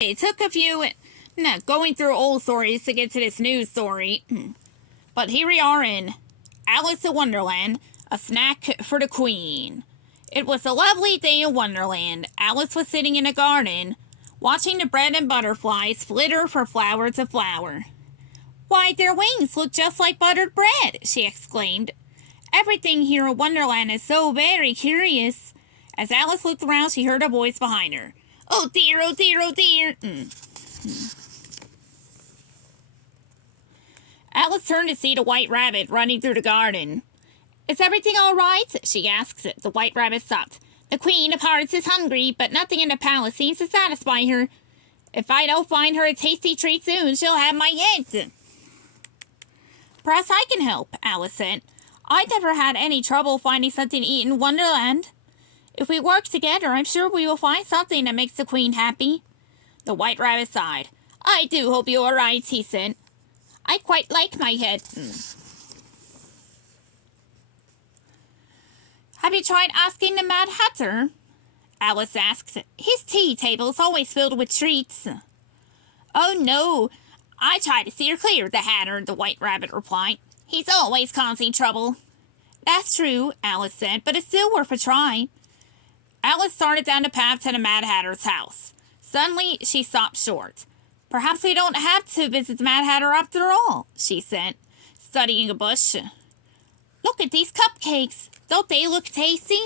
It took a few going through old stories to get to this new story. But here we are in Alice in Wonderland, a snack for the Queen. It was a lovely day in Wonderland. Alice was sitting in a garden, watching the bread and butterflies flitter from flower to flower. "Why, their wings look just like buttered bread!" she exclaimed. "Everything here in Wonderland is so very curious." As Alice looked around, she heard a voice behind her. "Oh dear, oh dear, oh dear!" Alice turned to see the White Rabbit running through the garden. "Is everything all right?" she asked. The White Rabbit stopped. "The Queen of Hearts is hungry, but nothing in the palace seems to satisfy her. If I don't find her a tasty treat soon, she'll have my head." "Perhaps I can help," Alice said. "I've never had any trouble finding something to eat in Wonderland. If we work together, I'm sure we will find something that makes the Queen happy." The White Rabbit sighed. "I do hope you are right," he said. "I quite like my head." "Have you tried asking the Mad Hatter?" Alice asked. "His tea table is always filled with treats." "Oh, no. I try to steer clear of the Hatter," the White Rabbit replied. "He's always causing trouble." "That's true," Alice said, "but it's still worth a try." Alice started down the path to the Mad Hatter's house. Suddenly, she stopped short. "Perhaps we don't have to visit the Mad Hatter after all," she said, studying a bush. "Look at these cupcakes. Don't they look tasty?"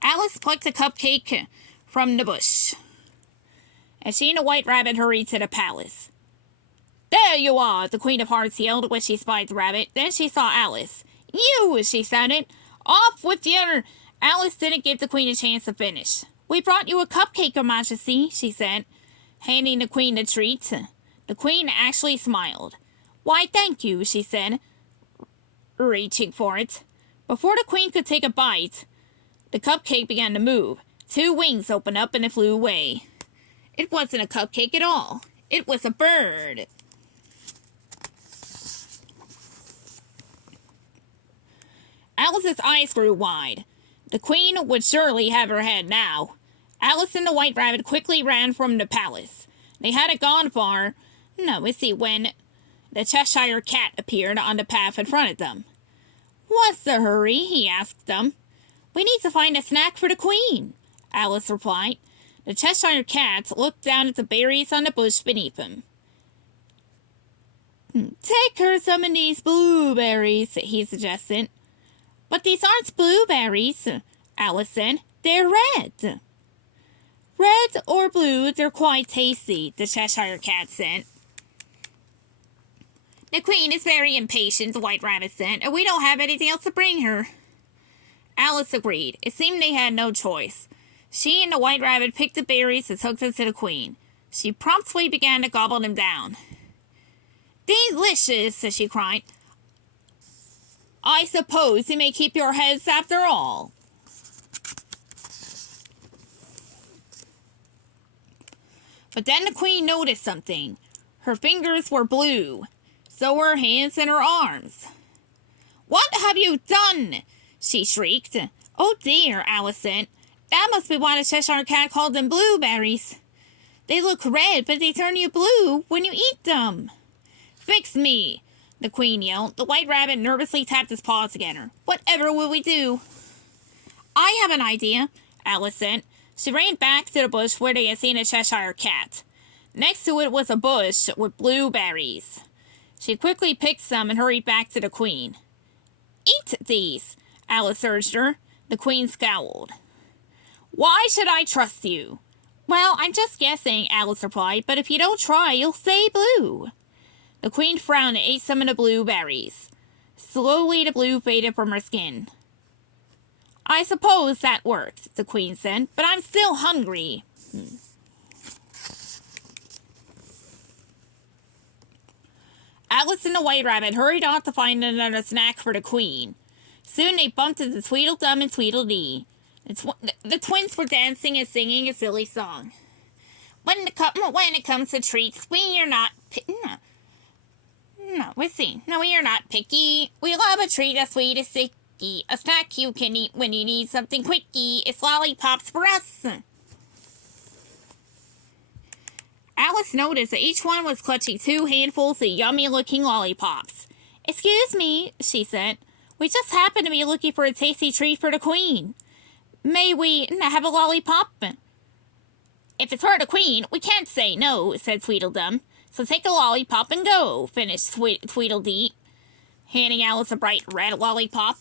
Alice plucked a cupcake from the bush, and she and the White Rabbit hurried to the palace. "There you are!" the Queen of Hearts yelled when she spied the rabbit. Then she saw Alice. "You!" she shouted. "Off with your—" Alice didn't give the Queen a chance to finish. "We brought you a cupcake, Your Majesty," she said, handing the Queen the treat. The Queen actually smiled. "Why, thank you," she said, reaching for it. Before the Queen could take a bite, the cupcake began to move. Two wings opened up and it flew away. It wasn't a cupcake at all. It was a bird. Alice's eyes grew wide. The Queen would surely have her head now. Alice and the White Rabbit quickly ran from the palace. They hadn't gone far, when the Cheshire Cat appeared on the path in front of them. "What's the hurry?" he asked them. "We need to find a snack for the Queen," Alice replied. The Cheshire Cat looked down at the berries on the bush beneath him. "Take her some of these blueberries," he suggested. "But these aren't blueberries," Alice said. "They're red." "Red or blue, they're quite tasty," the Cheshire Cat said. "The Queen is very impatient," the White Rabbit said, "and we don't have anything else to bring her." Alice agreed. It seemed they had no choice. She and the White Rabbit picked the berries and took them to the Queen. She promptly began to gobble them down. "Delicious!" she cried. "I suppose you may keep your heads after all." But then the Queen noticed something. Her fingers were blue. So were her hands and her arms. "What have you done?" she shrieked. "Oh dear," Alice said. "That must be why the Cheshire Cat called them blueberries. They look red, but they turn you blue when you eat them." "Fix me!" the Queen yelled. The White Rabbit nervously tapped his paws together. "Whatever will we do?" "I have an idea," Alice said. She ran back to the bush where they had seen a Cheshire Cat. Next to it was a bush with blueberries. She quickly picked some and hurried back to the Queen. "Eat these," Alice urged her. The Queen scowled. "Why should I trust you?" "Well, I'm just guessing," Alice replied, "but if you don't try, you'll stay blue." The Queen frowned and ate some of the blueberries. Slowly, the blue faded from her skin. "I suppose that worked," the Queen said, "but I'm still hungry." Alice and the White Rabbit hurried off to find another snack for the Queen. Soon they bumped into Tweedledum and Tweedledee. The twins were dancing and singing a silly song. When it comes to treats, we are not we are not picky. We love a treat as sweet as sticky. A snack you can eat when you need something quickie. It's lollipops for us." Alice noticed that each one was clutching 2 handfuls of yummy-looking lollipops. "Excuse me," she said. "We just happen to be looking for a tasty treat for the Queen. May we have a lollipop?" "If it's for the Queen, we can't say no," said Tweedledum. "So take a lollipop and go," finished Tweedledee, handing Alice a bright red lollipop.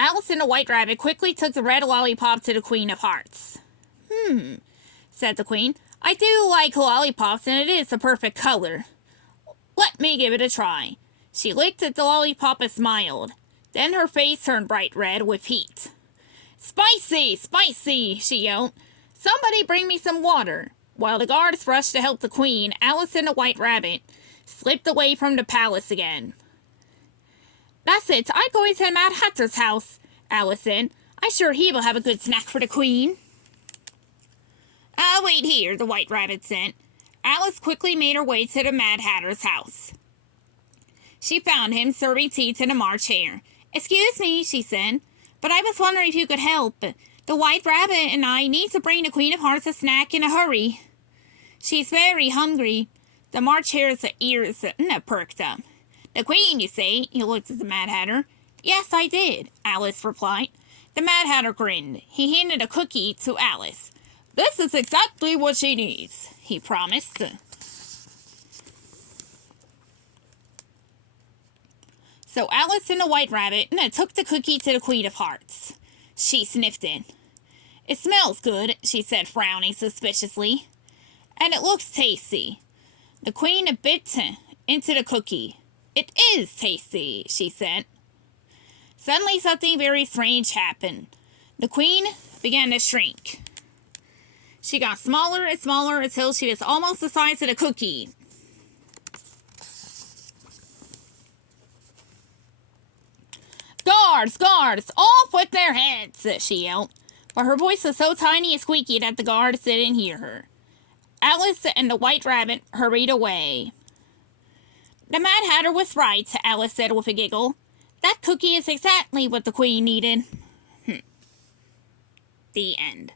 Alice and the White Rabbit quickly took the red lollipop to the Queen of Hearts. Said the Queen. "I do like lollipops, and it is the perfect color. Let me give it a try." She licked at the lollipop and smiled. Then her face turned bright red with heat. "Spicy! Spicy!" she yelled. "Somebody bring me some water." While the guards rushed to help the Queen, Alice and the White Rabbit slipped away from the palace again. "That's it, I'm going to the Mad Hatter's house," Alice said. "I'm sure he will have a good snack for the Queen." "I'll wait here," the White Rabbit said. Alice quickly made her way to the Mad Hatter's house. She found him serving tea to the March Hare. "Excuse me," she said, "but I was wondering if you could help. The White Rabbit and I need to bring the Queen of Hearts a snack in a hurry. She's very hungry." The March Hare's ears perked up. "The Queen, you say?" He looked at the Mad Hatter. "Yes, I did," Alice replied. The Mad Hatter grinned. He handed a cookie to Alice. "This is exactly what she needs," he promised. So Alice and the White Rabbit took the cookie to the Queen of Hearts. She sniffed it. "It smells good," she said, frowning suspiciously. "And it looks tasty." The Queen bit into the cookie. "It is tasty," she said. Suddenly something very strange happened. The Queen began to shrink. She got smaller and smaller until she was almost the size of the cookie. "Guards! Guards! Off with their heads!" she yelled. But her voice was so tiny and squeaky that the guards didn't hear her. Alice and the White Rabbit hurried away. "The Mad Hatter was right," Alice said with a giggle. "That cookie is exactly what the Queen needed." The end.